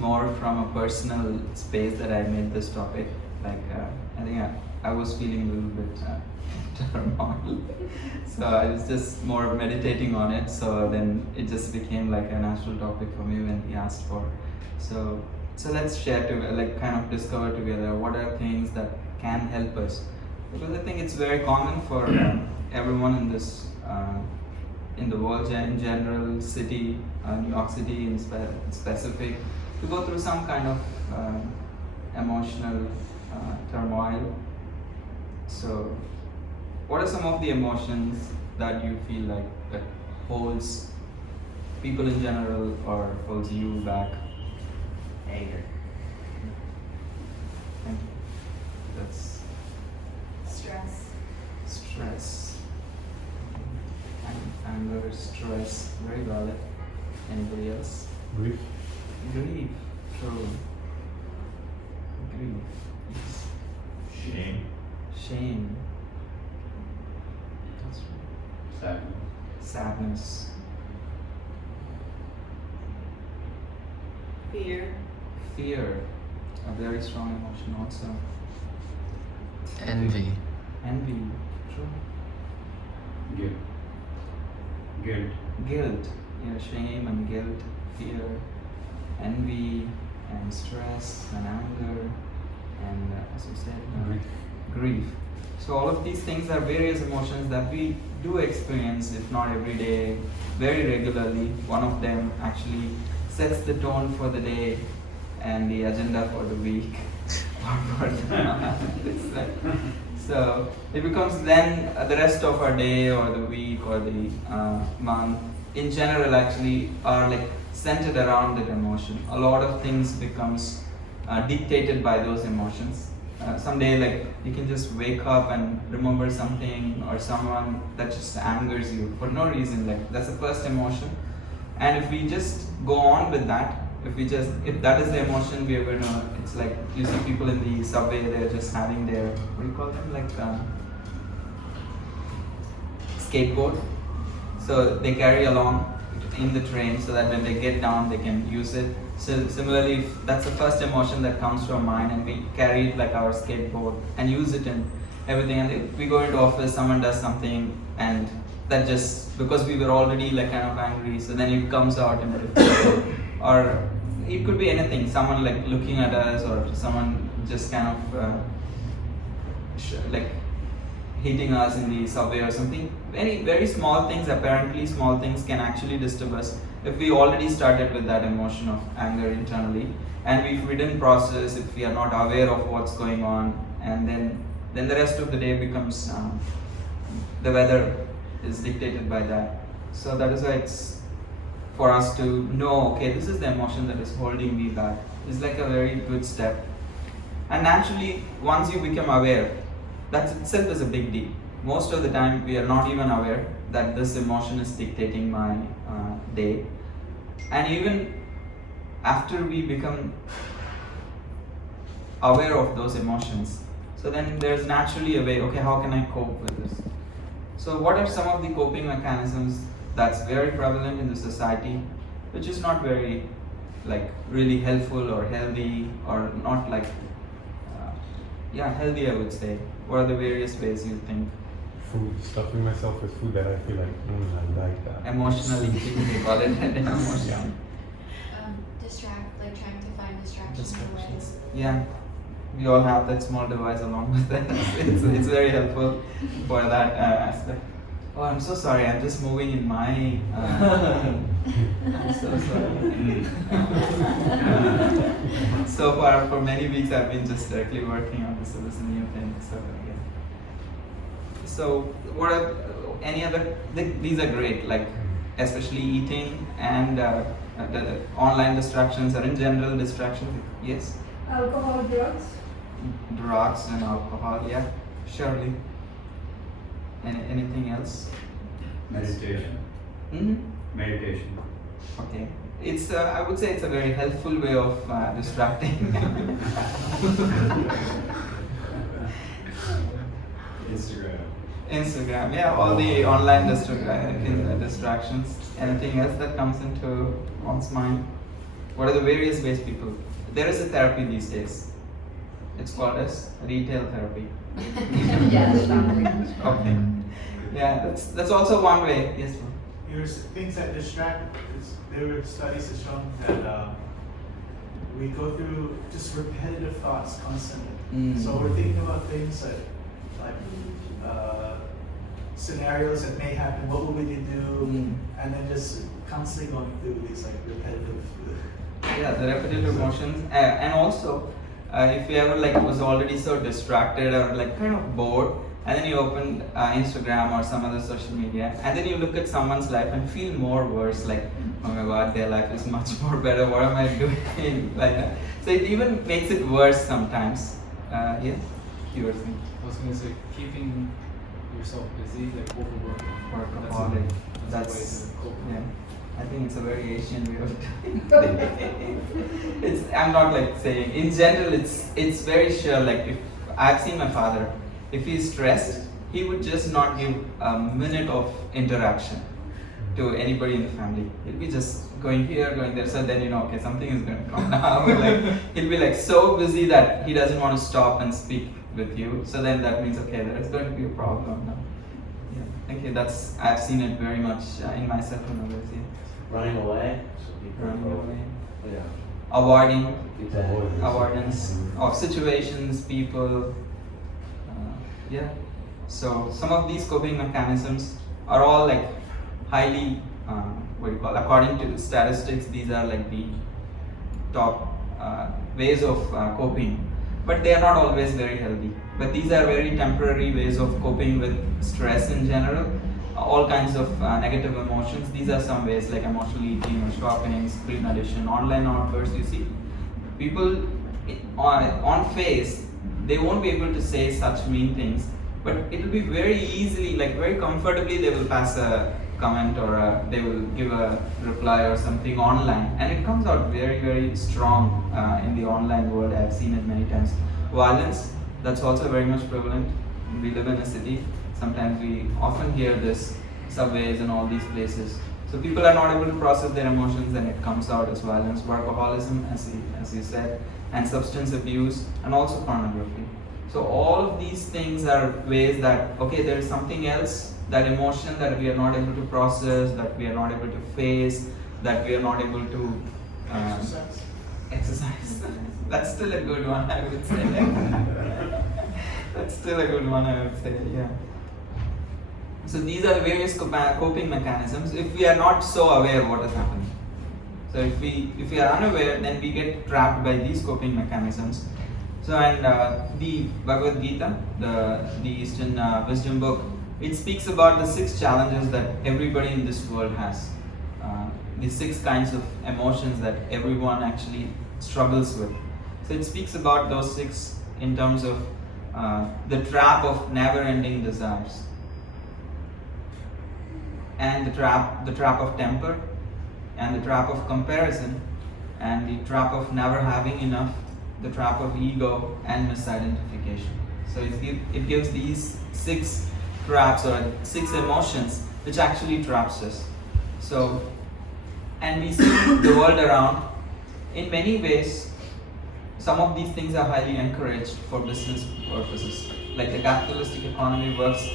more from a personal space that I made this topic. Like I think I was feeling a little bit turmoil, so I was just more meditating on it. So then it just became like a natural topic for me when he asked for. So let's share together, like kind of discover together what are things that can help us, because I think it's very common for everyone in this in the world in general, city, New York City in specific, to go through some kind of emotional turmoil. So what are some of the emotions that you feel like that holds people in general or holds you back? Anger. Thank you. That's stress. Anger, stress, very valid. Anybody else? Grief. Grief, true. Grief. Yes. Shame. That's right. Sadness. Fear, a very strong emotion also. Envy. True. Guilt. Yeah, shame and guilt, fear, envy, and stress, and anger, and as you said, grief. So all of these things are various emotions that we do experience, if not every day, very regularly. One of them actually sets the tone for the day and the agenda for the week. So it becomes then the rest of our day or the week or the month in general actually are like centered around that emotion. A lot of things becomes dictated by those emotions. Someday like you can just wake up and remember something or someone that just angers you for no reason, like that's the first emotion. And if we just go on with that, if that is the emotion we are gonna, it's like you see people in the subway, they're just having their, what do you call them, like skateboard. So they carry along in the train so that when they get down they can use it. So similarly, if that's the first emotion that comes to our mind and we carry it like our skateboard and use it in everything, and if we go into office, someone does something and that just, because we were already like kind of angry, so then it comes out in a different way. Or it could be anything, someone like looking at us, or someone just kind of like hitting us in the subway or something. Very small things, apparently small things, can actually disturb us if we already started with that emotion of anger internally, and if we didn't process, if we are not aware of what's going on, and then the rest of the day becomes the weather is dictated by that. So that is why it's for us to know, okay, this is the emotion that is holding me back. It's like a very good step. And naturally, once you become aware, that itself is a big deal. Most of the time, we are not even aware that this emotion is dictating my day. And even after we become aware of those emotions, so then there's naturally a way, okay, how can I cope with this? So what are some of the coping mechanisms that's very prevalent in the society, which is not very like really helpful or healthy, or not like healthy, I would say? What are the various ways you think? Food, stuffing myself with food that I feel like, I like that. Emotional eating, they call it. Emotional. Trying to find distractions in ways. Yeah, we all have that small device along with us. It's very helpful for that aspect. Oh, I'm so sorry. I'm just moving in my. I'm so sorry. So far, for many weeks, I've been just directly working on this. So this is a new thing. So what are any other? These are great. Like especially eating and the online distractions, or in general distractions. Yes. Alcohol, drugs. Drugs and alcohol. Yeah, surely. Anything else? Meditation. Meditation. Okay. It's I would say it's a very helpful way of distracting. Instagram, yeah, all the online distractions. Anything else that comes into one's mind? what are the various ways people? There is a therapy these days. It's called as retail therapy. Yes, something. Okay. Yeah, that's also one way. Yes, ma'am. Here's things that distract. There were studies that shown that we go through just repetitive thoughts constantly. So we're thinking about things like scenarios that may happen. What would we do? And then just constantly going through these like repetitive. Yeah, the repetitive motions, and also if you ever like was already so distracted or like kind of bored, and then you open Instagram or some other social media, and then you look at someone's life and feel more worse, like, oh my god, their life is much more better, what am I doing? Like that. So it even makes it worse sometimes. Yeah, you were saying. I was going to say, keeping yourself busy, like overwork. Workaholic. That's a way to cope. Yeah. I think it's a very Asian way of doing it. I'm not like saying, in general, it's very sure, like if I've seen my father, if he's stressed, he would just not give a minute of interaction to anybody in the family. He'll be just going here, going there, so then okay, something is going to come now. Like, he'll be like so busy that he doesn't want to stop and speak with you. So then that means, okay, there's going to be a problem now. Yeah, okay, I've seen it very much in myself and others. Yeah. Running away. So people Running go- away. Yeah. Avoiding, Exactly. avoidance of situations, people. Yeah. So some of these coping mechanisms are all like highly, according to the statistics, these are like the top ways of coping. But they are not always very healthy. But these are very temporary ways of coping with stress in general. All kinds of negative emotions. These are some ways like emotional eating or shopping, screen addiction, online outbursts. You see, people on face, they won't be able to say such mean things, but it will be very easily, like very comfortably, they will pass a comment or they will give a reply or something online, and it comes out very, very strong in the online world. I've seen it many times. Violence, that's also very much prevalent. We live in a city. Sometimes we often hear this, subways and all these places. So people are not able to process their emotions and it comes out as violence. Workaholism, as you said, and substance abuse, and also pornography. So all of these things are ways that, okay, there is something else, that emotion that we are not able to process, that we are not able to face, that we are not able to exercise. That's still a good one, I would say. That's still a good one, I would say, yeah. So these are the various coping mechanisms if we are not so aware what is happening. So if we are unaware, then we get trapped by these coping mechanisms. So and the Bhagavad Gita, the Eastern wisdom book, it speaks about the 6 challenges that everybody in this world has. The 6 kinds of emotions that everyone actually struggles with. So it speaks about those 6 in terms of the trap of never-ending desires, and the trap of temper, and the trap of comparison, and the trap of never having enough, the trap of ego, and misidentification. So it gives these 6 traps or 6 emotions which actually traps us. So, and we see the world around. In many ways, some of these things are highly encouraged for business purposes. Like the capitalistic economy works.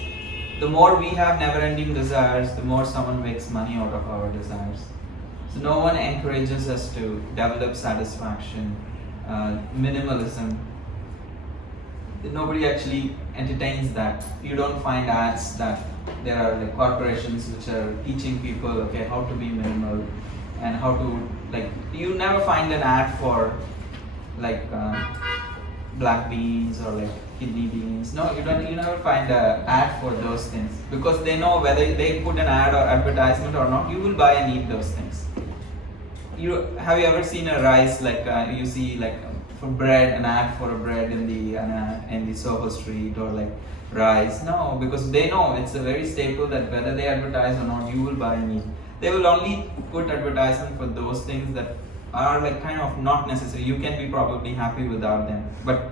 The more we have never-ending desires, the more someone makes money out of our desires. So no one encourages us to develop satisfaction, minimalism. Nobody actually entertains that. You don't find ads that there are like corporations which are teaching people, okay, how to be minimal and how to, like, you never find an ad for like black beans or like kidney beans. No, you never find an ad for those things, because they know whether they put an ad or advertisement or not, you will buy and eat those things. Have you ever seen a rice, like you see like for bread, an ad for a bread in the Soho Street, or like rice? No, because they know it's a very staple that whether they advertise or not, you will buy and eat. They will only put advertisement for those things that are like kind of not necessary. You can be probably happy without them, but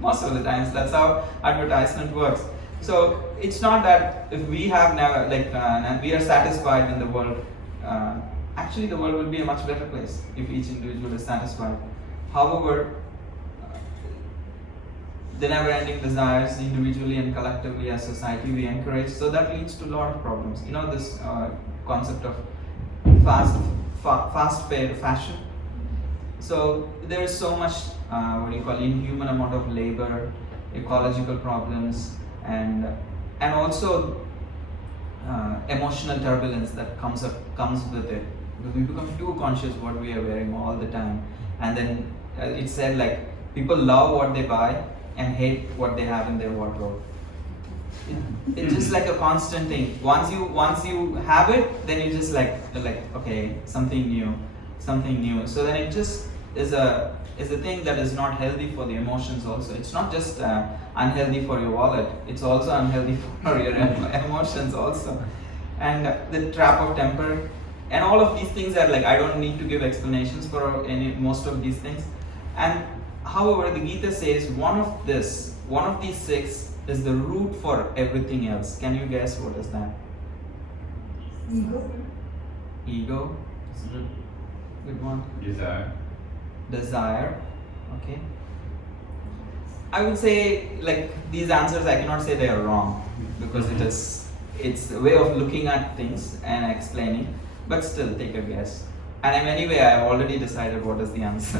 most of the times that's how advertisement works. So it's not that if we have never and we are satisfied in the world actually the world will be a much better place if each individual is satisfied. However, the never-ending desires individually and collectively as society we encourage, so that leads to a lot of problems. You know, this concept of fast fashion. So there is so much inhuman amount of labor, ecological problems, and also emotional turbulence that comes with it, because we become too conscious what we are wearing all the time. And then it's said like people love what they buy and hate what they have in their wardrobe. It's just like a constant thing. Once you have it, then you just like okay, something new. So then it just is a thing that is not healthy for the emotions also. It's not just unhealthy for your wallet, it's also unhealthy for your emotions also. And the trap of temper and all of these things are like, I don't need to give explanations for most of these things. And however, the Gita says one of these six is the root for everything else. Can you guess what is that? Ego. Is it a good one? Desire. Okay. I would say like these answers, I cannot say they are wrong, because it's a way of looking at things and explaining, but still take a guess. And anyway, I've already decided what is the answer.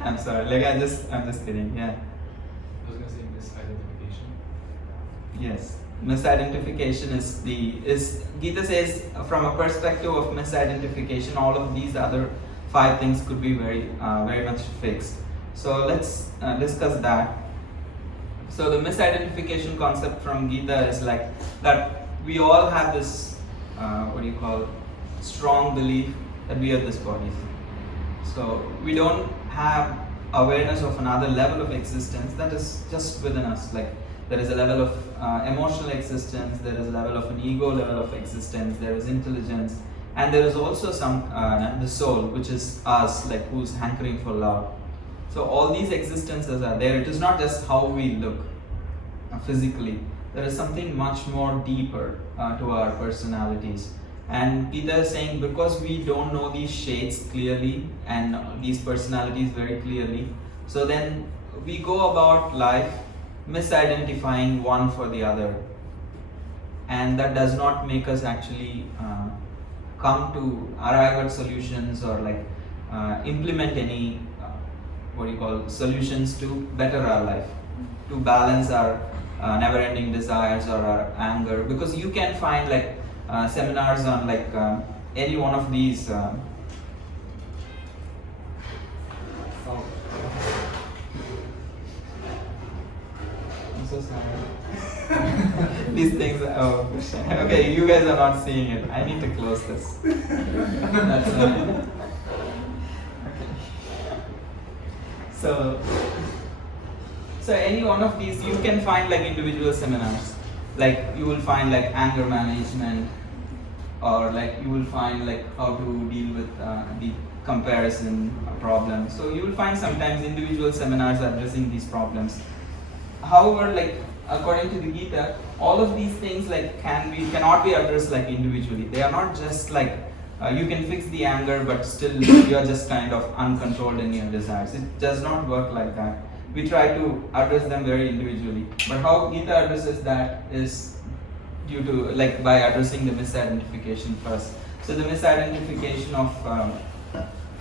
I'm sorry, I'm just kidding, yeah. I was gonna say misidentification. Yes, misidentification is Gita says from a perspective of misidentification, all of these other 5 things could be very much fixed. So let's discuss that. So the misidentification concept from Gita is like that we all have this strong belief that we are this body. So we don't have awareness of another level of existence that is just within us. Like there is a level of emotional existence, there is a level of an ego level of existence, there is intelligence, and there is also the soul, which is us, like who's hankering for love. So all these existences are there. It is not just how we look physically. There is something much more deeper to our personalities. And Gita is saying because we don't know these shades clearly and these personalities very clearly, so then we go about life misidentifying one for the other. And that does not make us actually come to arrive at solutions or implement any solutions to better our life, to balance our never-ending desires or our anger. Because you can find seminars on any one of these I'm so sorry. These things. Okay, you guys are not seeing it. I need to close this. That's okay. So any one of these, you can find individual seminars. You will find anger management, or you will find how to deal with the comparison problem. So you will find sometimes individual seminars addressing these problems. However, according to the Gita, all of these things cannot be addressed individually. They are not just you can fix the anger, but still you are just kind of uncontrolled in your desires. It does not work like that. We try to address them very individually. But how Gita addresses that is due to by addressing the misidentification first. So the misidentification of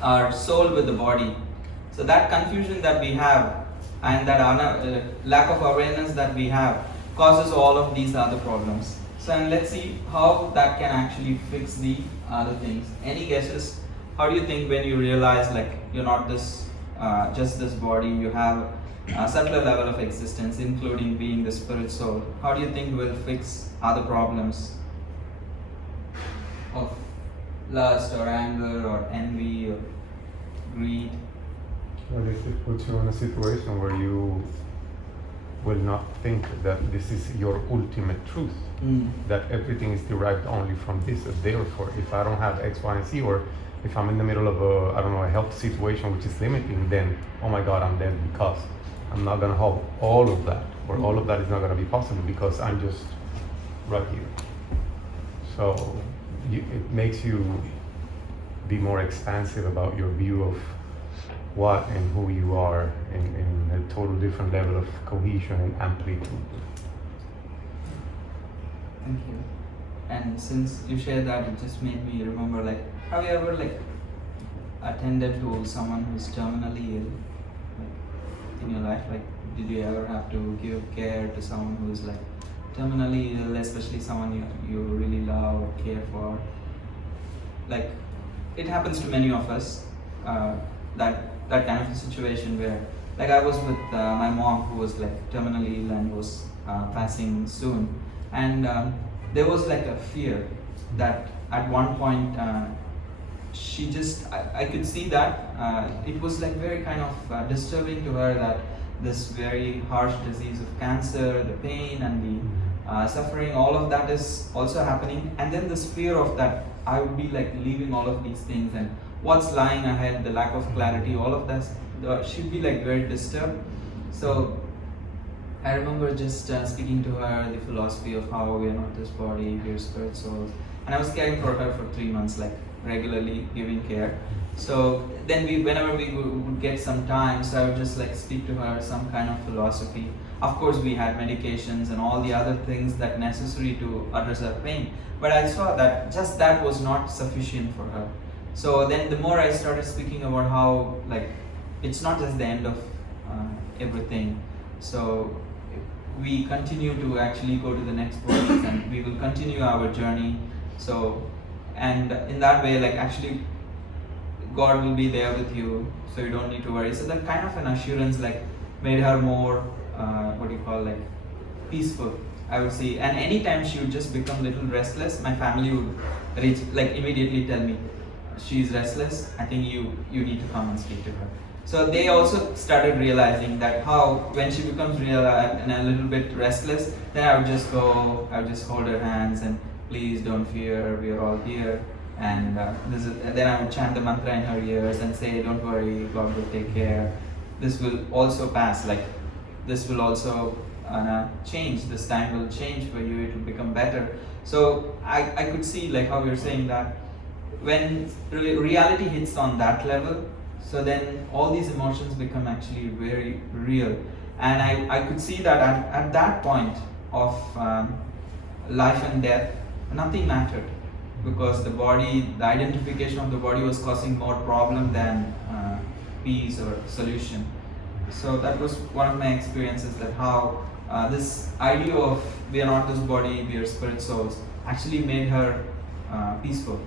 our soul with the body. So that confusion that we have and that lack of awareness that we have causes all of these other problems. So and let's see how that can actually fix the other things. Any guesses? How do you think when you realize you're not just this body, you have a subtler level of existence, including being the spirit soul? How do you think will fix other problems of lust or anger or envy or greed? Well, it puts you in a situation where you will not think that this is your ultimate truth, that everything is derived only from this. Therefore, if I don't have X, Y, and Z, or if I'm in the middle of a health situation which is limiting, then, oh my God, I'm dead, because I'm not going to have all of that, or all of that is not going to be possible because I'm just right here. So it makes you be more expansive about your view of what and who you are in a total different level of cohesion and amplitude. Thank you. And since you shared that, it just made me remember, like, have you ever like attended to someone who's terminally ill, like in your life? Like, did you ever have to give care to someone who's like terminally ill, especially someone you really love or care for? Like, it happens to many of us. That kind of a situation where, like, I was with my mom who was like terminally ill and was passing soon, and there was like a fear that at one point she just I could see that it was like very kind of disturbing to her that this very harsh disease of cancer, the pain and the suffering, all of that is also happening, and then this fear of that I would be like leaving all of these things and what's lying ahead, the lack of clarity, all of that, she'd be like very disturbed. So I remember just speaking to her the philosophy of how we are not this body, we are spirit, souls, and I was caring for her for 3 months, like regularly giving care. So then whenever we would get some time, so I would just like speak to her some kind of philosophy. Of course, we had medications and all the other things that necessary to address her pain, but I saw that just that was not sufficient for her. So then the more I started speaking about how like it's not just the end of everything. So we continue to actually go to the next bodies and we will continue our journey. So, and in that way, like actually God will be there with you, so you don't need to worry. So that kind of an assurance like made her more like peaceful, I would say. And anytime she would just become a little restless, my family would immediately tell me, she's restless, I think you need to come and speak to her. So they also started realizing that how when she becomes real and a little bit restless, then I would just hold her hands and please don't fear, we are all here. And then I would chant the mantra in her ears and say, don't worry, God will take care. This will also pass, like this will also change, this time will change for you, it will become better. So I could see like how you're saying that when reality hits on that level, so then all these emotions become actually very real. And I could see that at that point of life and death, nothing mattered, because the body, the identification of the body was causing more problem than peace or solution. So that was one of my experiences, that how this idea of we are not this body, we are spirit souls, actually made her peaceful.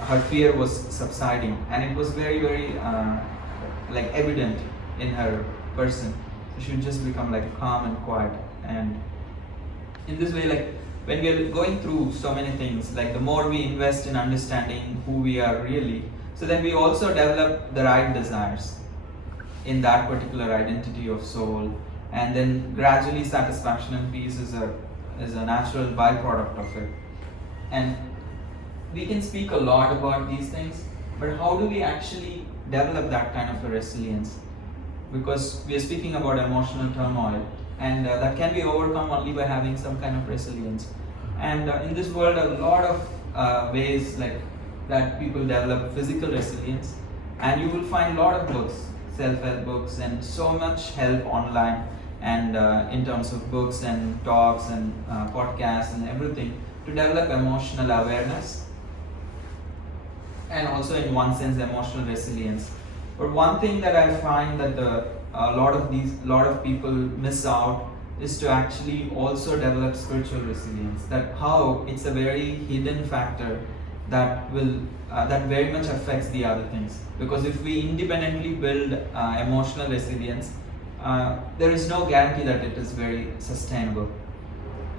Her fear was subsiding, and it was very, very like evident in her person. So she would just become like calm and quiet. And in this way, like when we are going through so many things, like the more we invest in understanding who we are really, so then we also develop the right desires in that particular identity of soul, and then gradually satisfaction and peace is a natural byproduct of it. And we can speak a lot about these things, but how do we actually develop that kind of a resilience? Because we are speaking about emotional turmoil, and that can be overcome only by having some kind of resilience. And in this world, a lot of ways like that people develop physical resilience, and you will find a lot of books, self-help books, and so much help online, and in terms of books and talks and podcasts and everything, to develop emotional awareness, and also in one sense emotional resilience. But one thing that I find that a lot of people miss out is to actually also develop spiritual resilience. That how it's a very hidden factor that will that very much affects the other things. Because if we independently build emotional resilience, there is no guarantee that it is very sustainable.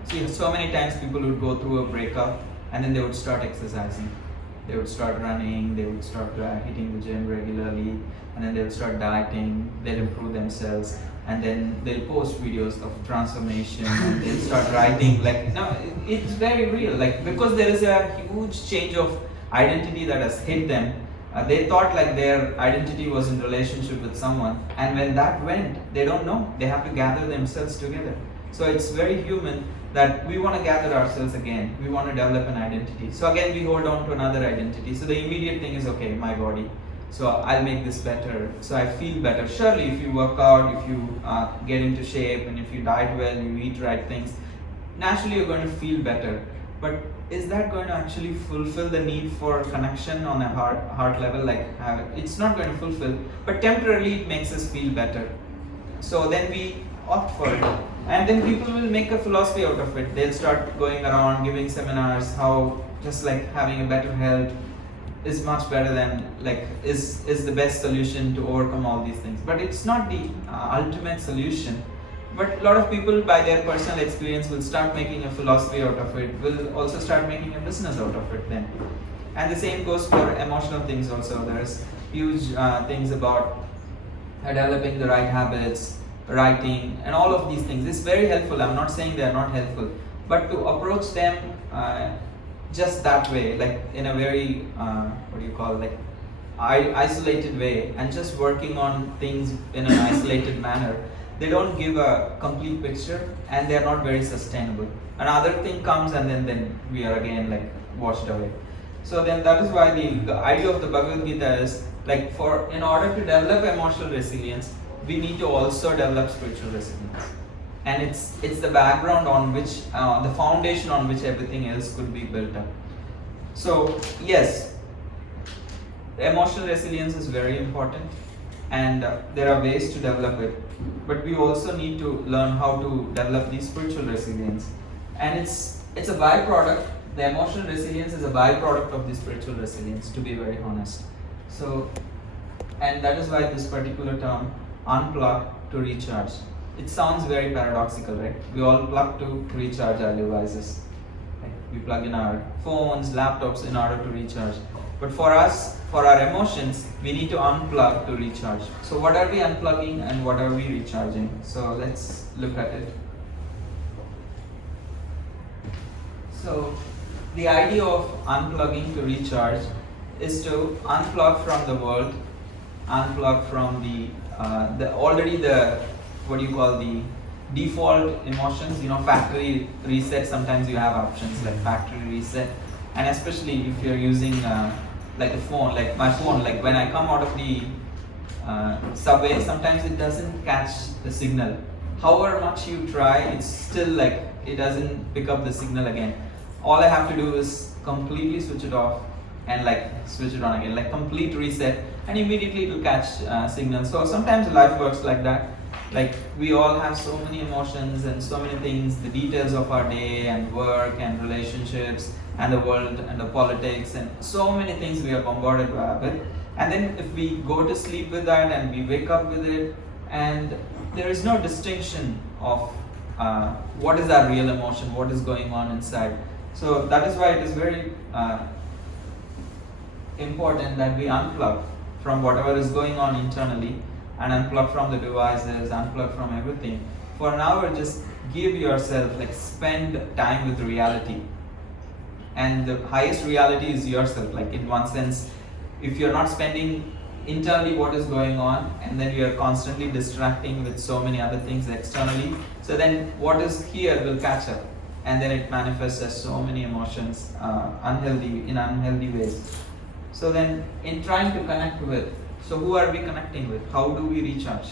See, so many times people would go through a breakup and then they would start exercising. They would start running, they would start hitting the gym regularly, and then they would start dieting, they'll improve themselves, and then they'll post videos of transformation, and they'll start writing. Like, no, it's very real. Like, because there is a huge change of identity that has hit them. They thought like their identity was in relationship with someone, and when that went, they don't know. They have to gather themselves together. So it's very human that we want to gather ourselves again, we want to develop an identity. So again we hold on to another identity. So the immediate thing is, okay, my body, so I'll make this better, so I feel better. Surely if you work out, if you get into shape, and if you diet well, you eat right things, naturally you're going to feel better. But is that going to actually fulfill the need for connection on a heart level? Like it's not going to fulfill, but temporarily it makes us feel better. So then we opt for it, and then people will make a philosophy out of it. They'll start going around giving seminars how just like having a better health is much better than like is the best solution to overcome all these things. But it's not the ultimate solution. But a lot of people, by their personal experience, will start making a philosophy out of it, will also start making a business out of it then. And the same goes for emotional things also. There's huge things about developing the right habits, writing, and all of these things. It's very helpful. I'm not saying they are not helpful, but to approach them just that way, like in a very isolated way, and just working on things in an isolated manner, they don't give a complete picture, and they are not very sustainable. Another thing comes, and then we are again like washed away. So then that is why the idea of the Bhagavad Gita is like, in order to develop emotional resilience, we need to also develop spiritual resilience, and it's the background on which the foundation on which everything else could be built up. So yes, emotional resilience is very important, and there are ways to develop it, but we also need to learn how to develop the spiritual resilience, and it's a byproduct. The emotional resilience is a byproduct of the spiritual resilience, to be very honest. So, and that is why this particular term, unplug to recharge. It sounds very paradoxical, right? We all plug to recharge our devices. Like we plug in our phones, laptops in order to recharge. But for us, for our emotions, we need to unplug to recharge. So what are we unplugging and what are we recharging? So let's look at it. So the idea of unplugging to recharge is to unplug from the world, unplug from the default emotions. Factory reset. Sometimes you have options like factory reset, and especially if you're using like a phone, like my phone. Like when I come out of the subway, sometimes it doesn't catch the signal. However much you try, it's still like it doesn't pick up the signal again. All I have to do is completely switch it off and like switch it on again, like complete reset, and immediately it will catch signal. So sometimes life works like that. Like we all have so many emotions and so many things, the details of our day and work and relationships and the world and the politics and so many things we are bombarded with. And then if we go to sleep with that and we wake up with it, and there is no distinction of what is our real emotion, what is going on inside. So that is why it is very important that we unplug from whatever is going on internally, and unplug from the devices, unplug from everything. For an hour, just give yourself, like spend time with reality. And the highest reality is yourself. Like in one sense, if you're not spending internally what is going on, and then you're constantly distracting with so many other things externally, so then what is here will catch up, and then it manifests as so many emotions, in unhealthy ways. So then in trying to connect with, so who are we connecting with? How do we recharge?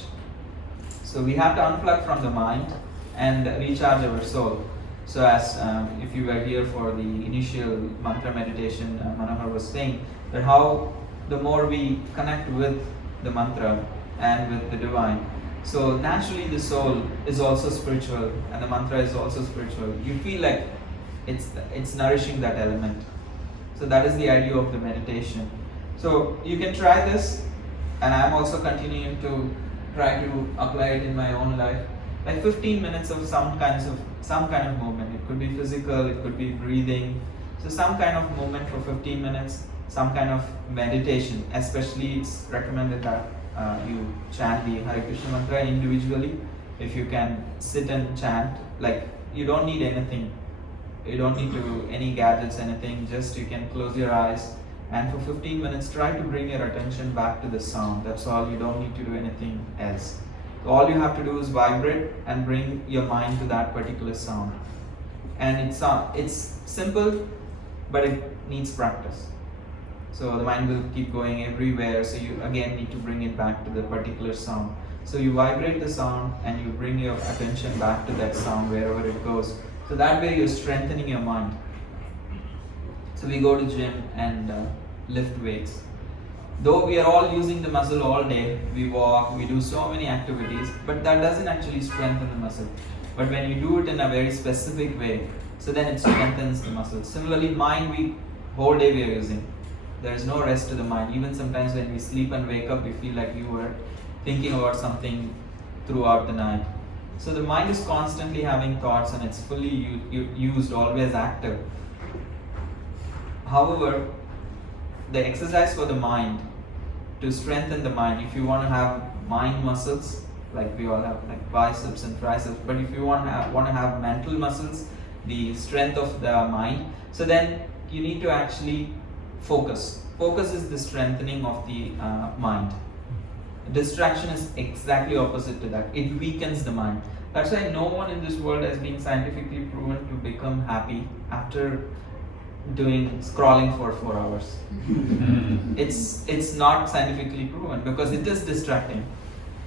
So we have to unplug from the mind and recharge our soul. So as if you were here for the initial mantra meditation, Manohar was saying that how the more we connect with the mantra and with the divine, so naturally the soul is also spiritual and the mantra is also spiritual. You feel like it's nourishing that element. So that is the idea of the meditation. So you can try this, and I'm also continuing to try to apply it in my own life. Like 15 minutes of some kind of movement. It could be physical, it could be breathing. So some kind of movement for 15 minutes, some kind of meditation. Especially it's recommended that you chant the Hare Krishna mantra individually. If you can sit and chant, like you don't need anything. You don't need to do any gadgets, anything. Just you can close your eyes, and for 15 minutes try to bring your attention back to the sound. That's all. You don't need to do anything else. So all you have to do is vibrate and bring your mind to that particular sound. and it's simple, but it needs practice. So the mind will keep going everywhere, so you again need to bring it back to the particular sound. So you vibrate the sound and you bring your attention back to that sound wherever it goes. So that way you're strengthening your mind. So we go to gym and lift weights. Though we are all using the muscle all day, we walk, we do so many activities, but that doesn't actually strengthen the muscle. But when you do it in a very specific way, so then it strengthens the muscle. Similarly, mind, whole day we are using. There is no rest to the mind. Even sometimes when we sleep and wake up, we feel like we were thinking about something throughout the night. So the mind is constantly having thoughts and it's fully used, always active. However, the exercise for the mind, to strengthen the mind, if you want to have mind muscles, like we all have like biceps and triceps, but if you want to have mental muscles, the strength of the mind, so then you need to actually focus. Focus is the strengthening of the mind. Distraction is exactly opposite to that. It weakens the mind. That's why no one in this world has been scientifically proven to become happy after scrolling for 4 hours. It's not scientifically proven because it is distracting.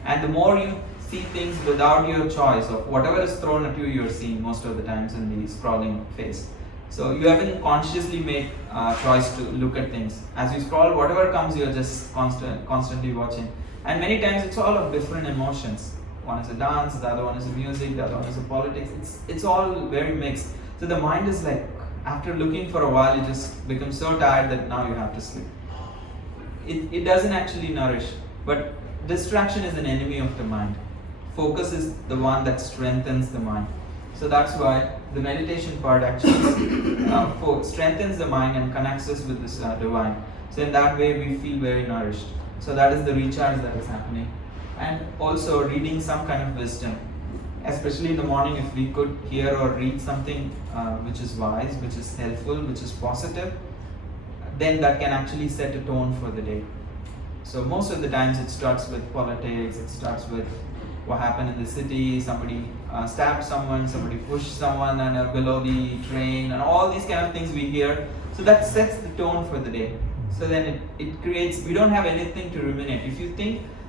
And the more you see things without your choice of whatever is thrown at you, you're seeing most of the times in the scrolling phase. So you haven't consciously made a choice to look at things. As you scroll, whatever comes, you're just constantly watching. And many times it's all of different emotions. One is a dance, the other one is a music, the other one is a politics. It's all very mixed. So the mind is like, after looking for a while, you just become so tired that now you have to sleep. It doesn't actually nourish. But distraction is an enemy of the mind. Focus is the one that strengthens the mind. So that's why the meditation part actually strengthens the mind and connects us with this divine. So in that way we feel very nourished. So that is the recharge that is happening. And also reading some kind of wisdom. Especially in the morning, if we could hear or read something which is wise, which is helpful, which is positive, then that can actually set a tone for the day. So most of the times it starts with politics, it starts with what happened in the city, somebody stabbed someone, somebody pushed someone and below the train, and all these kind of things we hear. So that sets the tone for the day. So then it creates, we don't have anything to ruminate.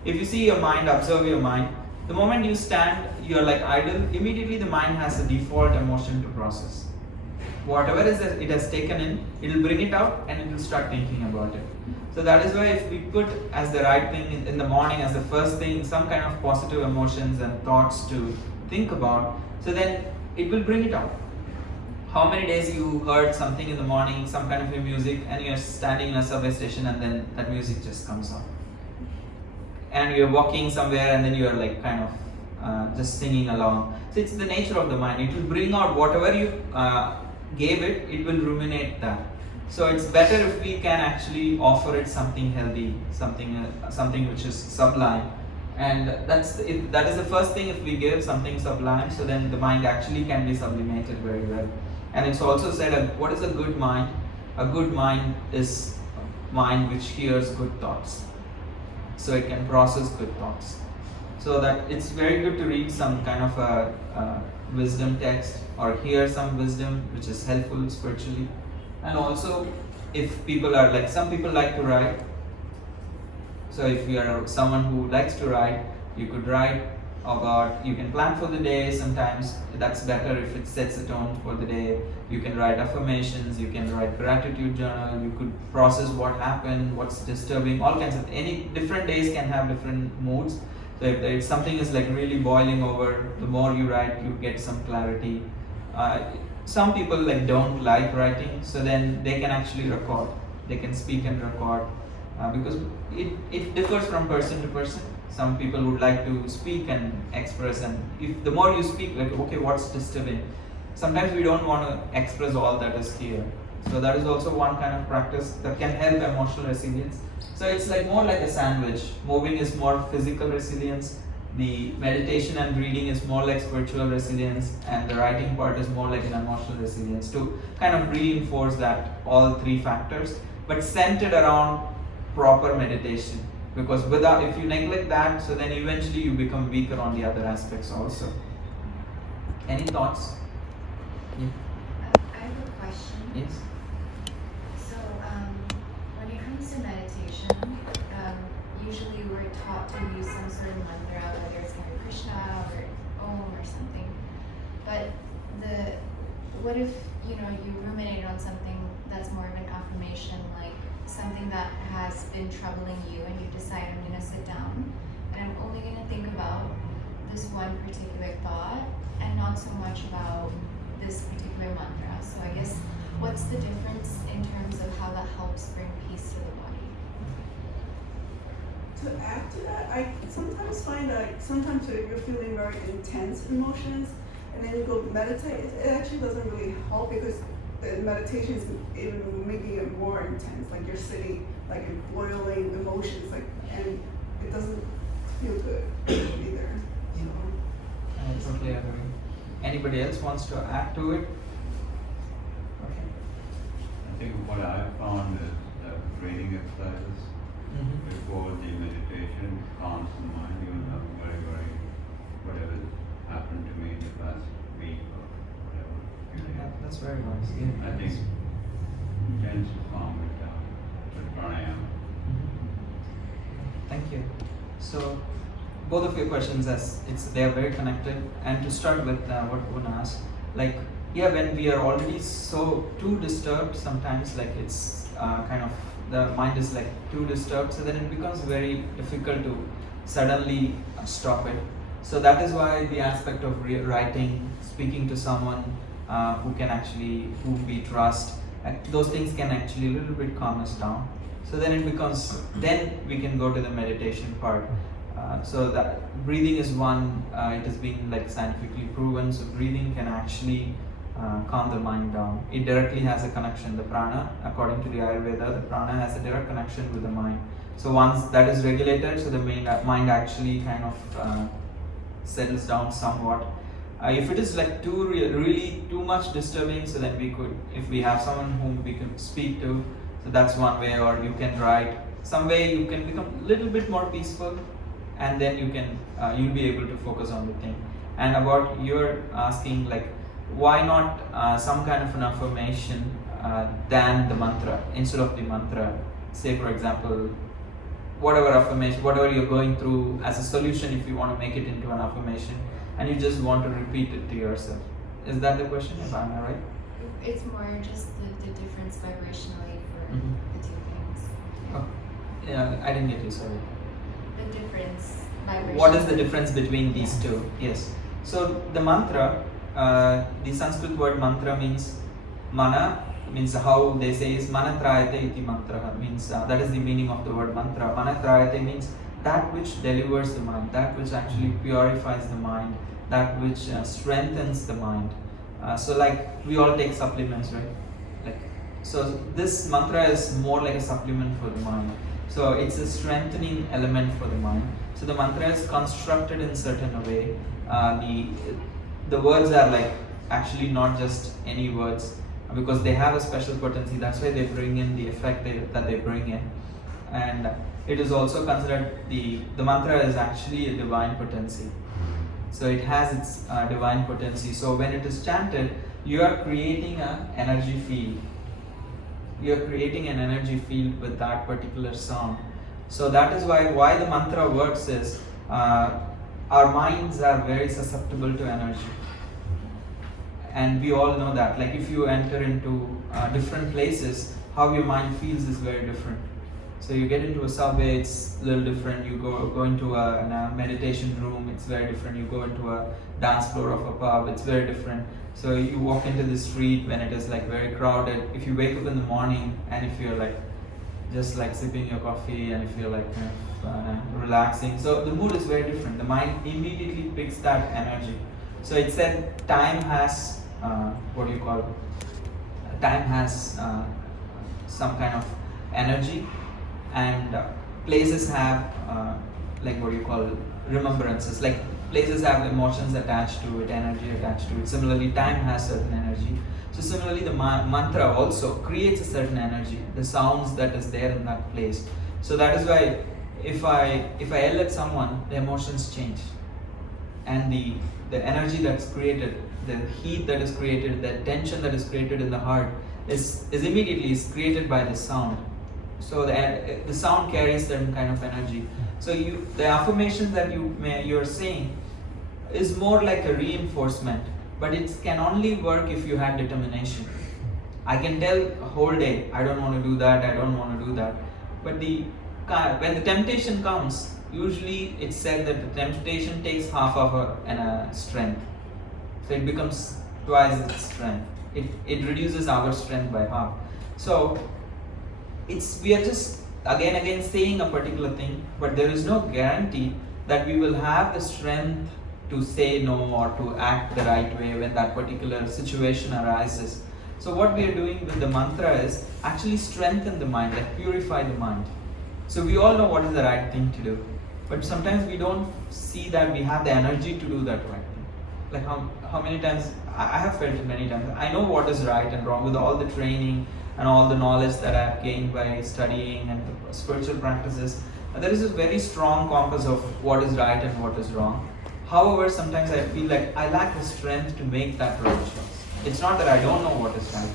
If you see your mind, observe your mind, the moment you stand, you're like idle, immediately the mind has a default emotion to process. Whatever it has taken in, it will bring it out and it will start thinking about it. So that is why if we put as the right thing in the morning, as the first thing, some kind of positive emotions and thoughts to think about, so then it will bring it out. How many days you heard something in the morning, some kind of music, and you're standing in a subway station and then that music just comes on. And you're walking somewhere and then you're like kind of just singing along. So it's the nature of the mind. It will bring out whatever you gave it, it will ruminate that. So it's better if we can actually offer it something healthy, something which is sublime. And that is the first thing. If we give something sublime, so then the mind actually can be sublimated very well. And it's also said, what is a good mind? A good mind is a mind which hears good thoughts. So it can process good thoughts. So that it's very good to read some kind of a wisdom text or hear some wisdom which is helpful spiritually. And also, if people are like, some people like to write. So if you are someone who likes to write, you could write about, you can plan for the day. Sometimes that's better if it sets a tone for the day. You can write affirmations, you can write gratitude journal, you could process what happened, what's disturbing, all kinds of, any different days can have different moods. So if something is like really boiling over, the more you write, you get some clarity. Some people like don't like writing, so then they can actually record. They can speak and record because it differs from person to person. Some people would like to speak and express, and if the more you speak, like, okay, what's disturbing? Sometimes we don't want to express all that is here. So that is also one kind of practice that can help emotional resilience. So it's like more like a sandwich. Moving is more physical resilience. The meditation and reading is more like spiritual resilience, and the writing part is more like an emotional resilience, to kind of reinforce that, all three factors, but centered around proper meditation. Because if you neglect that, so then eventually you become weaker on the other aspects also. Any thoughts? Yeah. Yes. So, when it comes to meditation, usually we're taught to use some sort of mantra, whether it's Hare Krishna or Om or something. But what if you ruminate on something that's more of an affirmation, like something that has been troubling you, and you decide I'm gonna sit down and I'm only gonna think about this one particular thought and not so much about this particular mantra. So I guess what's the difference in terms of how that helps bring peace to the body? To add to that, I sometimes find that sometimes you're feeling very intense emotions, and then you go meditate, it actually doesn't really help, because the meditation is even making it more intense. Like you're sitting, like in boiling emotions, like, and it doesn't feel good either. So. I totally agree. Anybody else wants to add to it? Okay. I think what I found is that breathing exercises before the meditation calms the mind, even though whatever happened to me in the past week or whatever. That's very nice. Yeah. I think tends to calm it down with pranayama. Thank you. So, both of your questions, they are very connected. And to start with what Una asked, like, when we are already so too disturbed, sometimes like it's kind of the mind is like too disturbed, so then it becomes very difficult to suddenly stop it. So that is why the aspect of writing, speaking to someone whom we trust, those things can actually a little bit calm us down. So then then we can go to the meditation part. So that breathing is one, it has been like scientifically proven, so breathing can actually calm the mind down. It directly has a connection. The prana, according to the Ayurveda, the prana has a direct connection with the mind. So once that is regulated, so the mind actually kind of settles down somewhat. If it is like really too much disturbing, so then we could, if we have someone whom we can speak to, so that's one way, or you can write. Some way you can become a little bit more peaceful, and then you'll be able to focus on the thing. And about your asking, like, why not some kind of an affirmation than the mantra, instead of the mantra? Say for example, whatever affirmation, whatever you're going through as a solution, if you want to make it into an affirmation, and you just want to repeat it to yourself. Is that the question, if I'm right? It's more just the difference vibrationally for the two things. Oh, yeah, I didn't get you, sorry. The difference vibrationally. What is the difference between these two? Yes. So the mantra, the Sanskrit word mantra means mana, means how they say is manatrayate iti mantra, means that is the meaning of the word mantra. Manatrayate means that which delivers the mind, that which actually purifies the mind, that which strengthens the mind. So like we all take supplements, right? Like, so this mantra is more like a supplement for the mind. So it's a strengthening element for the mind. So the mantra is constructed in certain way. The words are like actually not just any words, because they have a special potency. That's why they bring in the effect that they bring in. And it is also considered, the mantra is actually a divine potency. So it has its divine potency. So when it is chanted, you are creating an energy field. You are creating an energy field with that particular sound. So that is why the mantra works is, our minds are very susceptible to energy. And we all know that. Like if you enter into different places, how your mind feels is very different. So you get into a subway, it's a little different. You go into a meditation room, it's very different. You go into a dance floor of a pub, it's very different. So you walk into the street when it is like very crowded. If you wake up in the morning and if you're like just like sipping your coffee and if you're like kind of relaxing, so the mood is very different. The mind immediately picks that energy. So it said time has time has some kind of energy, and places have remembrances. Like places have emotions attached to it, energy attached to it. Similarly, time has certain energy. So similarly, the mantra also creates a certain energy, the sounds that is there in that place. So that is why if I yell at someone, the emotions change, and the energy that's created, the heat that is created, the tension that is created in the heart, is immediately is created by the sound. So the sound carries certain kind of energy. So the affirmations that you're saying is more like a reinforcement, but it can only work if you have determination. I can tell a whole day, I don't want to do that, I don't want to do that. But when the temptation comes, usually it's said that the temptation takes half of a strength. So it becomes twice its strength. It reduces our strength by half. So we are just again saying a particular thing, but there is no guarantee that we will have the strength to say no or to act the right way when that particular situation arises. So what we are doing with the mantra is actually strengthen the mind, like purify the mind. So we all know what is the right thing to do, but sometimes we don't see that we have the energy to do that right thing. Like how many times, I have felt it many times, I know what is right and wrong with all the training and all the knowledge that I have gained by studying and the spiritual practices. There is a very strong compass of what is right and what is wrong. However, sometimes I feel like I lack the strength to make that right choice. It's not that I don't know what is right.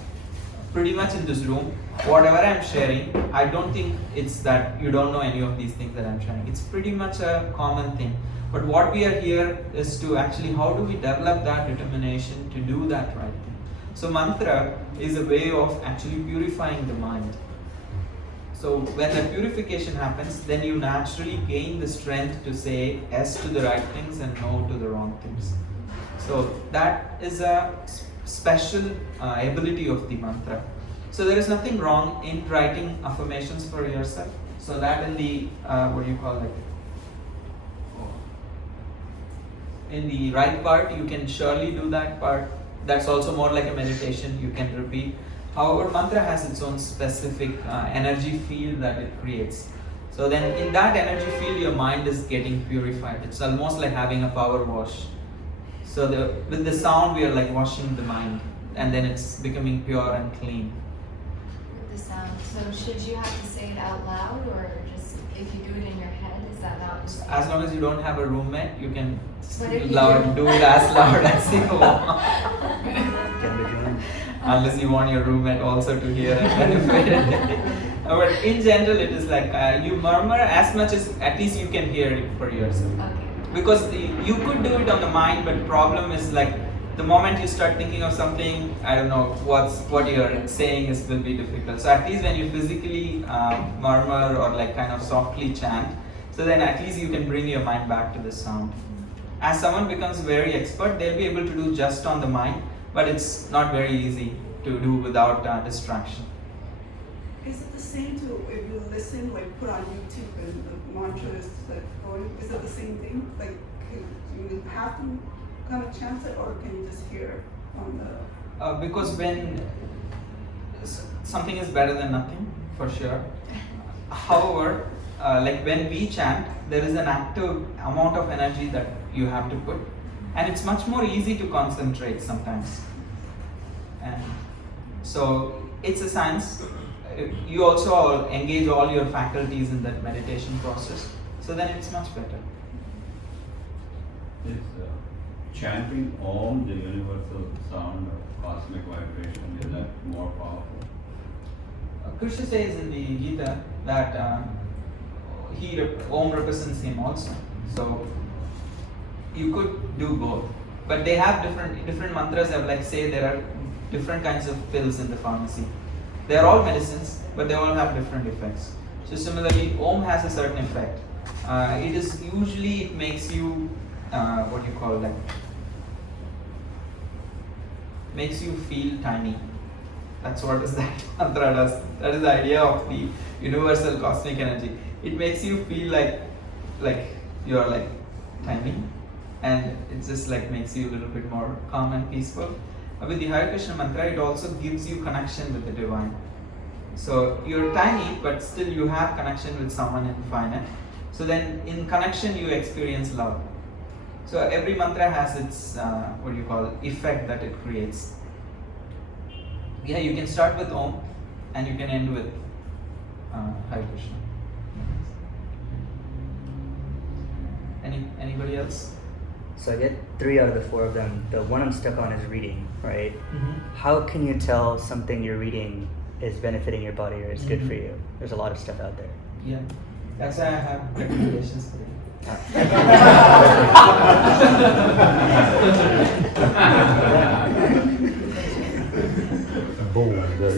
Pretty much in this room, whatever I'm sharing, I don't think it's that you don't know any of these things that I'm sharing. It's pretty much a common thing. But what we are here is to actually, how do we develop that determination to do that right thing? So mantra is a way of actually purifying the mind. So when that purification happens, then you naturally gain the strength to say yes to the right things and no to the wrong things. So that is a special ability of the mantra. So there is nothing wrong in writing affirmations for yourself. So that in the in the right part, you can surely do that part. That's also more like a meditation, you can repeat. However, mantra has its own specific energy field that it creates. So then in that energy field, your mind is getting purified. It's almost like having a power wash. So with the sound, we are like washing the mind, and then it's becoming pure and clean. With the sound. So should you have to say it out loud, or just if you do it in your head, is that not? As long as you don't have a roommate, you can What if you do it as loud as you want. Can be done. Unless you want your roommate also to hear and benefit. But in general, it is like you murmur as much as at least you can hear it for yourself. Okay. Because you could do it on the mind, but problem is like the moment you start thinking of something, I don't know what you're saying will be difficult. So at least when you physically murmur or like kind of softly chant, so then at least you can bring your mind back to the sound. As someone becomes very expert, they'll be able to do just on the mind, but it's not very easy to do without distraction. Is it the same to if you listen, like put on YouTube and the mantras like going? Is it the same thing? Like you have to kind of chant it, or can you just hear on the? Because when something is better than nothing, for sure. However, like when we chant, there is an active amount of energy that you have to put, and it's much more easy to concentrate sometimes. And so it's a science. You also engage all your faculties in that meditation process, so then it's much better. Is chanting Om, the universal sound of cosmic vibration, is that more powerful? Krishna says in the Gita that Om represents him also. So you could do both, but they have different mantras. Have like say there are different kinds of pills in the pharmacy. They are all medicines, but they all have different effects. So similarly, Om has a certain effect. It makes you makes you feel tiny. That's what is that mantra does. That is the idea of the universal cosmic energy. It makes you feel like you're like tiny, and it just like makes you a little bit more calm and peaceful. With the Hare Krishna mantra, it also gives you connection with the divine. So you're tiny, but still you have connection with someone infinite. So then in connection you experience love. So every mantra has its effect that it creates. Yeah, you can start with Om and you can end with Hare Krishna. Anybody else? So I get 3 out of the 4 of them. The one I'm stuck on is reading, right? How can you tell something you're reading is benefiting your body or is good for you? There's a lot of stuff out there. Yeah, that's why I have recommendations for you.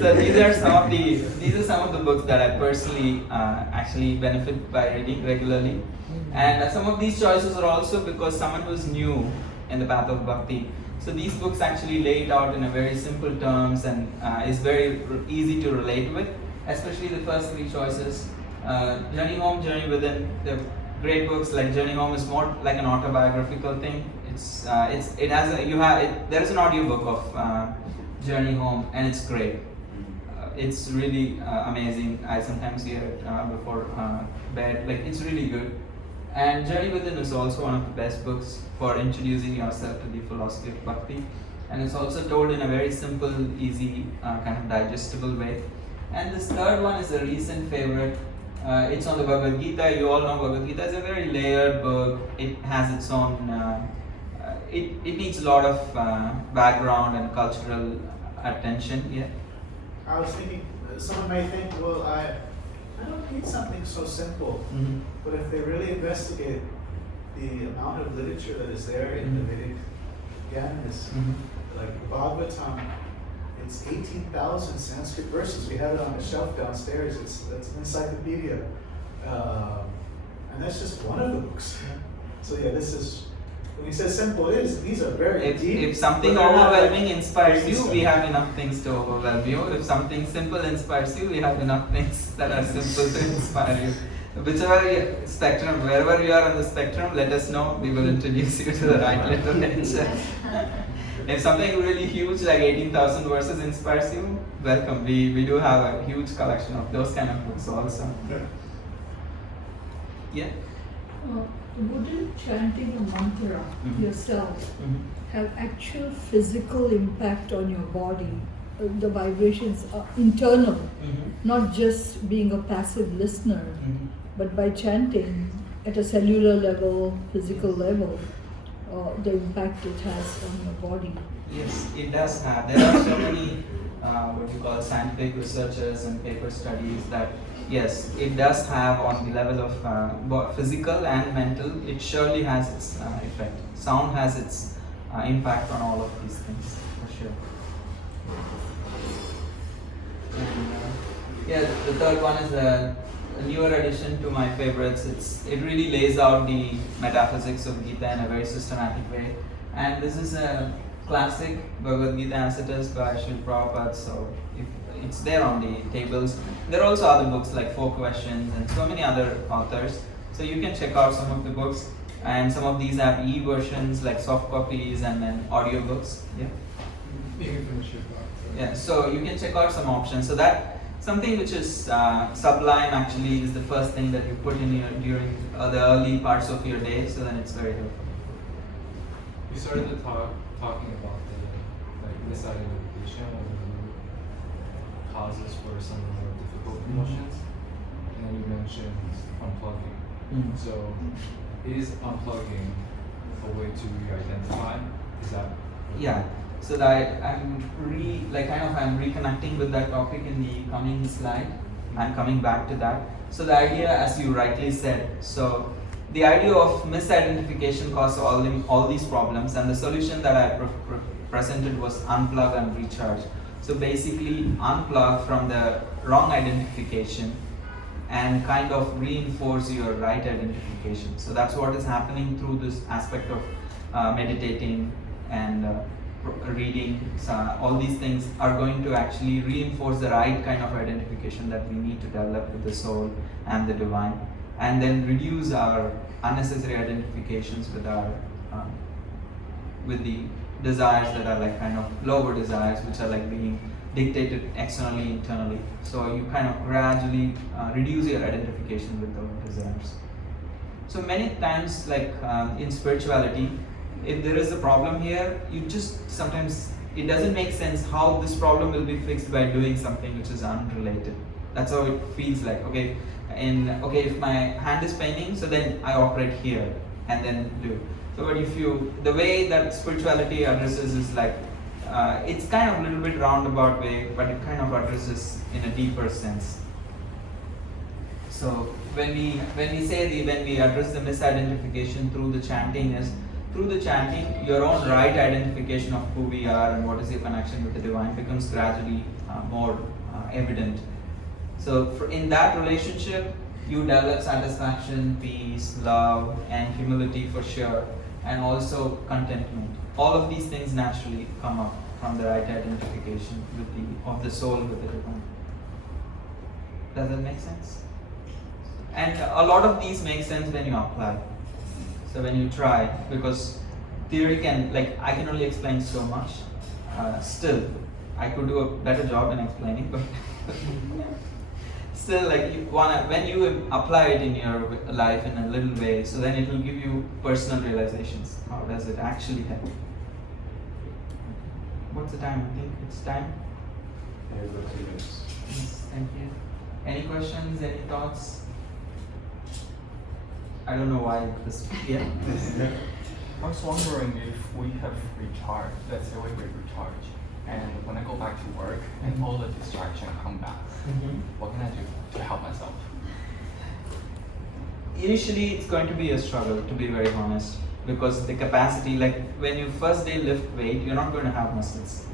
So these are some of the books that I personally actually benefit by reading regularly, and some of these choices are also because someone who's new in the path of bhakti. So these books actually lay it out in a very simple terms and is very easy to relate with, especially the first 3 choices. Journey Home, Journey Within, the great books. Like Journey Home is more like an autobiographical thing. There is an audiobook of Journey Home, and it's great. It's really amazing. I sometimes hear it before bed. Like, it's really good. And Journey Within is also one of the best books for introducing yourself to the philosophy of bhakti, and it's also told in a very simple, easy, kind of digestible way. And this third one is a recent favorite. It's on the Bhagavad Gita. You all know Bhagavad Gita is a very layered book. It has its own. It needs a lot of background and cultural attention. Yeah. I was thinking, someone might think, well, I don't need something so simple. But if they really investigate the amount of literature that is there in the Vedic Gyanas, like Bhagavatam, it's 18,000 Sanskrit verses. We have it on a shelf downstairs. That's an encyclopedia. And that's just one of the books. So yeah, this is, when he says simple, these are very deep. If something overwhelming inspires you, we have enough things to overwhelm you. If something simple inspires you, we have enough things that are simple to inspire you. Whichever spectrum, wherever you are on the spectrum, let us know. We will introduce you to the right literature. If something really huge like 18,000 verses inspires you, welcome. We do have a huge collection of those kind of books also. Yeah? Wouldn't chanting a mantra yourself have actual physical impact on your body? The vibrations are internal, not just being a passive listener, but by chanting at a cellular level, physical level, the impact it has on your body. Yes, it does have. There are so many what you call scientific researchers and paper studies that yes, it does have on the level of physical and mental. It surely has its effect. Sound has its impact on all of these things for sure. And, yeah, the third one is a newer addition to my favorites. It really lays out the metaphysics of Gita in a very systematic way. And this is a classic Bhagavad Gita as it is by Srila Prabhupada, so it's there on the tables. There are also other books like 4 Questions and so many other authors. So you can check out some of the books, and some of these have e-versions like soft copies and then audiobooks. Yeah. You can finish your thought. Yeah, so you can check out some options. So that something which is sublime actually is the first thing that you put in your during the early parts of your day. So then it's very helpful. You started talking about the misidentification or the causes for some more difficult emotions, and then you mentioned unplugging. So, is unplugging a way to re-identify? Is that? Yeah. So that I'm reconnecting with that topic in the coming slide. I'm coming back to that. So the idea, as you rightly said, so the idea of misidentification caused all these problems, and the solution that I presented was unplug and recharge. So basically unplug from the wrong identification and kind of reinforce your right identification. So that's what is happening through this aspect of meditating and reading. All these things are going to actually reinforce the right kind of identification that we need to develop with the soul and the divine, and then reduce our unnecessary identifications with our with the desires that are like kind of lower desires, which are like being dictated externally, internally. So you kind of gradually reduce your identification with those desires. So many times, like in spirituality, if there is a problem here, you just sometimes it doesn't make sense how this problem will be fixed by doing something which is unrelated. That's how it feels like. Okay, if my hand is paining, so then I operate here. and then do. So but if you, the way that spirituality addresses is like, it's kind of a little bit roundabout way, but it kind of addresses in a deeper sense. So when we address the misidentification through the chanting, is through the chanting your own right identification of who we are and what is your connection with the divine becomes gradually more evident. So in that relationship, you develop satisfaction, peace, love, and humility for sure, and also contentment. All of these things naturally come up from the right identification of the soul with the divine. Does that make sense? And a lot of these make sense when you apply. So when you try, because theory I can only explain so much. Still, I could do a better job in explaining, but still, when you apply it in your life in a little way, so then it will give you personal realizations. How does it actually help? What's the time? I think it's time. Yes, thank you. Any questions? Any thoughts? I don't know why this. Yeah. I was wondering if we have recharged. Let's say we recharge, and when I go back to work and all the distraction come back, what can I do to help myself? Initially, it's going to be a struggle, to be very honest, because the capacity, like when you first day lift weight, you're not going to have muscles.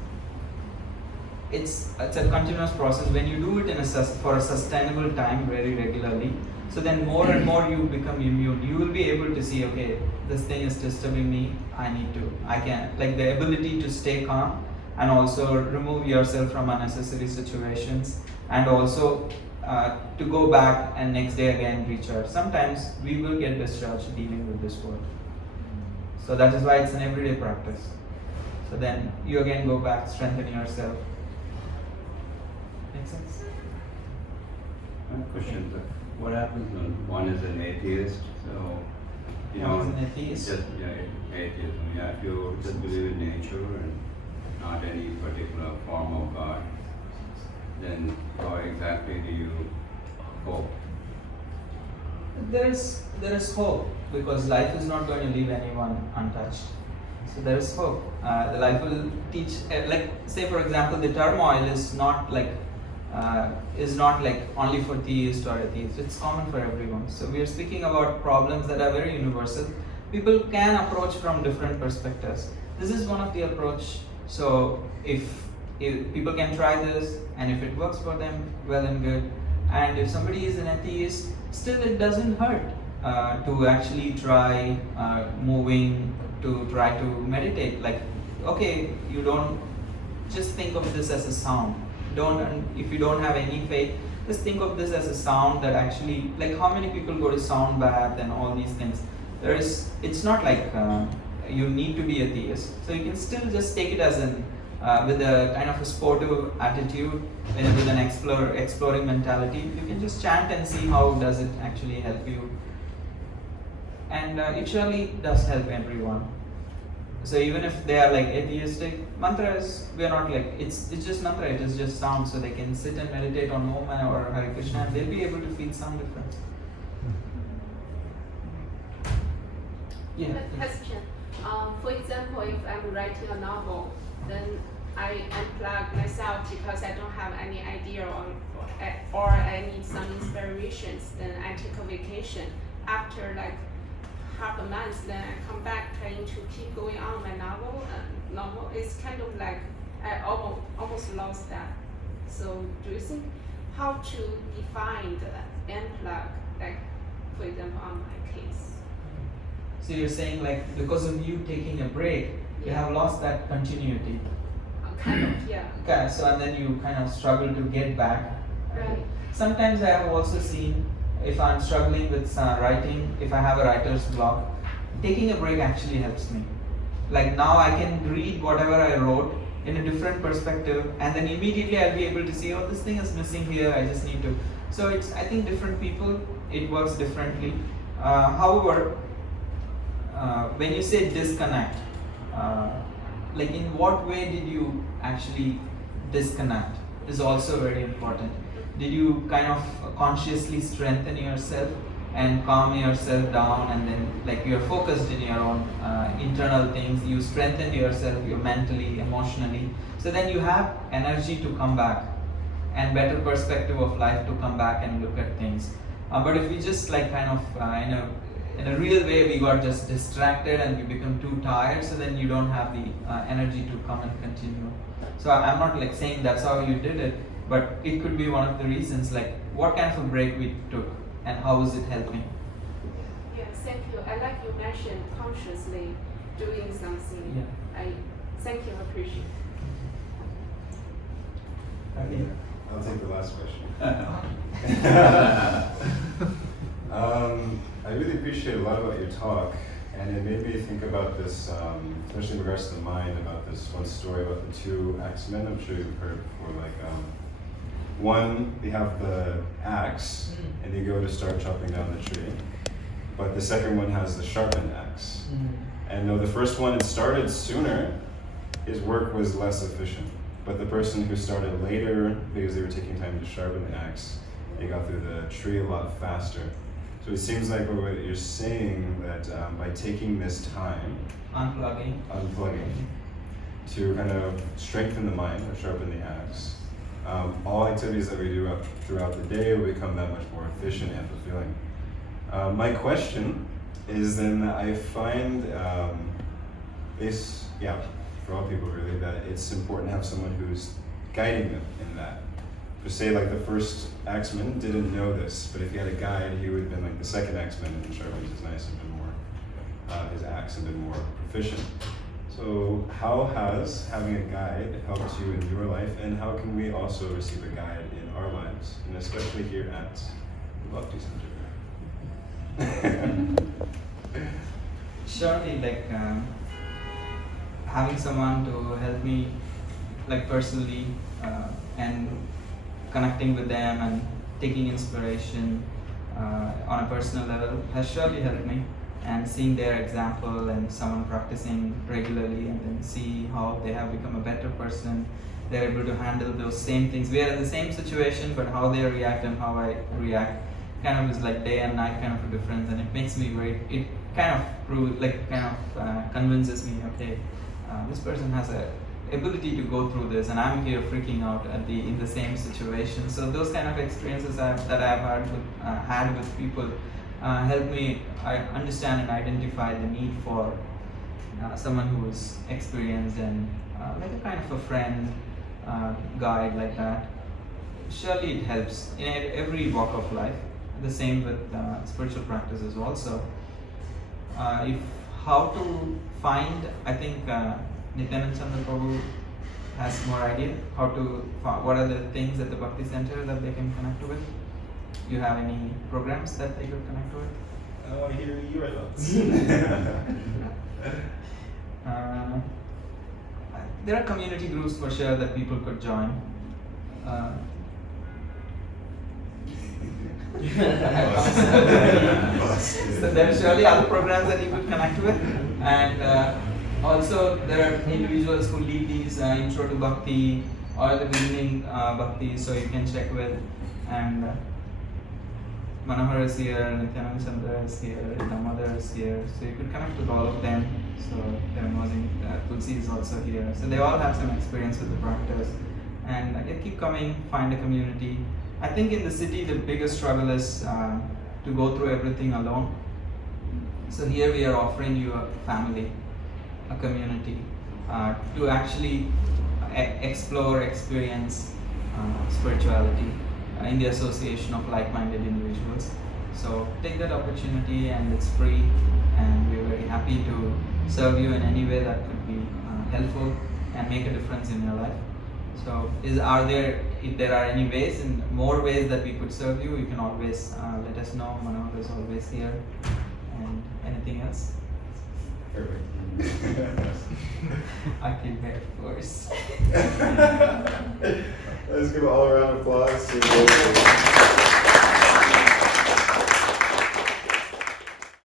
It's a continuous process. When you do it for a sustainable time, very regularly, so then more and more you become immune. You will be able to see, okay, this thing is disturbing me. I can, like the ability to stay calm and also remove yourself from unnecessary situations, and also to go back and next day again recharge. Sometimes we will get discharged dealing with this work. So that is why it's an everyday practice. So then you again go back, strengthen yourself. Make sense? One question, sir. What happens when one is an atheist? So, One is an atheist? Atheism. Yeah, if you just believe in nature and not any particular form of God, then how exactly do you cope? There is hope, because life is not going to leave anyone untouched. So there is hope. The life will teach, say for example, the turmoil is not like only for theists or atheists. It's common for everyone. So we are speaking about problems that are very universal. People can approach from different perspectives. This is one of the approach. So if people can try this, and if it works for them, well and good. And if somebody is an atheist, still it doesn't hurt to actually try moving, to try to meditate. Like, okay, you don't just think of this as a sound. If you don't have any faith, just think of this as a sound that actually, like how many people go to sound bath and all these things. It's not like you need to be a theist. So you can still just take it as with a kind of a sportive attitude, with an exploring mentality. You can just chant and see how does it actually help you. And it surely does help everyone. So even if they are like atheistic, mantras, we are not like, it's just mantra, it is just sound. So they can sit and meditate on Om or Hare Krishna, and they'll be able to feel some difference. Yeah. Question. For example, if I'm writing a novel, then I unplug myself because I don't have any idea or I need some inspirations. Then I take a vacation. After like half a month, then I come back trying to keep going on my novel. It's kind of like I almost lost that. So do you think how to define the unplug, like for example on my case? So you're saying like because of you taking a break, you have lost that continuity. Kind of, yeah. Okay, so and then you kind of struggle to get back. Right. Sometimes I have also seen, if I'm struggling with writing, if I have a writer's block, taking a break actually helps me. Like now I can read whatever I wrote in a different perspective, and then immediately I'll be able to see, oh, this thing is missing here, I just need to. So I think different people, it works differently. However, when you say disconnect, like in what way did you actually disconnect is also very important. Did you kind of consciously strengthen yourself, and calm yourself down, and then like you're focused in your own internal things, you strengthen yourself, you're mentally, emotionally, so then you have energy to come back and better perspective of life to come back and look at things. But if we just like kind of in a real way we got just distracted and we become too tired, so then you don't have the energy to come and continue. So I'm not like saying that's how you did it, but it could be one of the reasons, like what kind of a break we took and how is it helping. Yeah, thank you. I like you mentioned consciously doing something. Yeah. I thank you, appreciate. Okay. I'll take the last question. I really appreciate a lot about your talk, and it made me think about this, especially in regards to the mind, about this one story about the two axemen. I'm sure you've heard it before. Like, one, they have the axe, and they go to start chopping down the tree, but the second one has the sharpened axe. And though the first one had started sooner, his work was less efficient. But the person who started later, because they were taking time to sharpen the axe, they got through the tree a lot faster. So it seems like what you're saying, that by taking this time, Unplugging, to kind of strengthen the mind or sharpen the axe, all activities that we do throughout the day will become that much more efficient and fulfilling. My question is then, I find for all people really, that it's important to have someone who's guiding them in that. To say like the first axeman didn't know this, but if he had a guide, he would have been like the second axeman and sharpened his knife and been more, his axe and been more proficient. So how has having a guide helped you in your life, and how can we also receive a guide in our lives, and especially here at the Bhakti Center? Surely, like having someone to help me, like personally, and connecting with them and taking inspiration on a personal level has surely helped me. And seeing their example and someone practicing regularly, and then see how they have become a better person, they're able to handle those same things. We are in the same situation, but how they react and how I react kind of is like day and night kind of a difference, and it makes me it kind of convinces me, okay, this person has a ability to go through this, and I'm here freaking out in the same situation. So those kind of experiences that I've had with people help me understand and identify the need for someone who is experienced and like a kind of a friend, guide like that. Surely it helps in every walk of life. The same with spiritual practices also. If how to find, I think Nityananda Chandra Prabhu has more idea how to what are the things at the Bhakti Center that they can connect with. Do you have any programs that they could connect with? I want to hear your thoughts. There are community groups for sure that people could join. So there are surely other programs that you could connect with, and also there are individuals who lead these intro to Bhakti or the beginning Bhakti, so you can check with. And Manohar is here, Nityananda Chandra is here, Damodar is here, so you could connect with all of them. So they're amazing. Tulsi is also here, so they all have some experience with the practice, and keep coming, find a community. I think in the city the biggest struggle is to go through everything alone. So here we are offering you a family, a community, to actually explore, experience spirituality in the association of like-minded individuals. So take that opportunity, and it's free, and we're very happy to serve you in any way that could be helpful and make a difference in your life. So if there are any ways, and more ways that we could serve you, you can always let us know. Manohar is always here. And anything else? Perfect. I can bear force. Let's give an all-around applause to